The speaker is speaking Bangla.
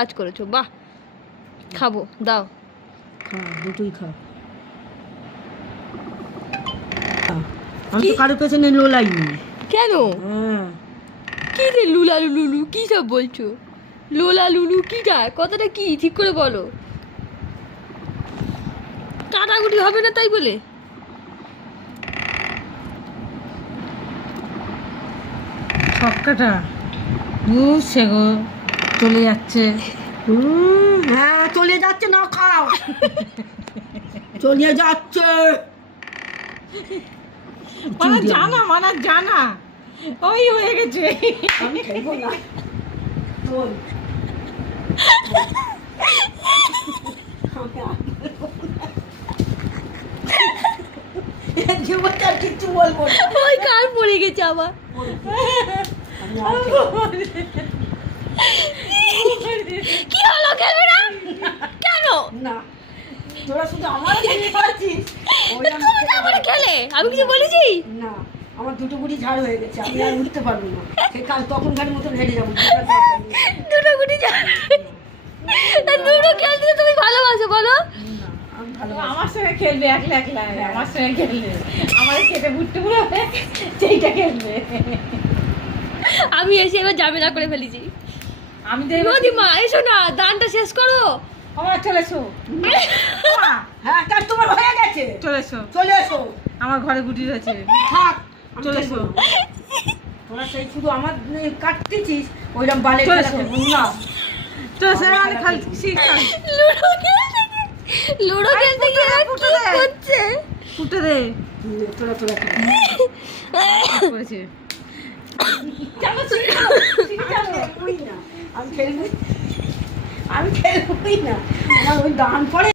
কাজ করেছো, বাহ। খাবো, দাও। খা, দুটোই খা। আমি তো কারোর পেছনে লোলাইনি। কেন? হ্যাঁ, কি রে লুলা লুলু, কি সব বলছো? লোলা লুলু কিটা, কথাটা কি ঠিক করে বলো। কাটাকুটি হবে না তাই বলে? ছক্কাটা বুঝছে গো, চলে যাচ্ছে। হ্যাঁ, চলে যাচ্ছে, না খাও। চলে যাচ্ছে। মানা জানা, মানা জানা, ওই হয়ে গেছে। আমি খাইবো না। চল। জীবনটা কিছু বলবো না। ওই কার পড়ে গেছে আবার। আমি আর খাইবো কি হলো, খেলবে না কেন? না। তোরা শুধু আমার খেয়ে পাচ্ছিস। তুমি তো আবার খেলে, আমি কিছু বলেছি? না, আমার দুটো গুড়ি ঝাড় হয়ে গেছে, আমি আর উঠতে পারবো না। সেই কাল তখনকার মতন হেরে যাবো। দুটো গুটি যা, দুটো খেলতে তুমি ভালোবাসো বলো? আমি ভালো আমার সঙ্গে খেলবে একলা একলা, আমার সঙ্গে খেলবে, আমার খেতে ঘুরতে ঘুরাবে, সেইটা খেলবে। আমি এসে এবার ঝামেলা করে ফেলেছি। আমি তো নদীমা এসো না, দানটা শেষ করো। আমার চলে এসো, হ্যাঁ, কাজ তোমার হয়ে গেছে। চলে এসো, চলে এসো। আমার ঘরে গুটি রয়েছে, থাক, আমি চলে খেলবো এসো। না। তোরা সেই শুধু আমার কাটতেছিস, ওইরকম বালে চলে খেলা এসো। খেলবো না। চলে এসো, আমি খালি শিখতাম। লুডো খেলতে গিয়ে, লুডো খেলতে গিয়ে এরা কি করছে? ফুটে দে তোরা তোরা খেল। করেছে। খেলবোই না, আমি খেলবোই না। আমার ওই দান পড়ে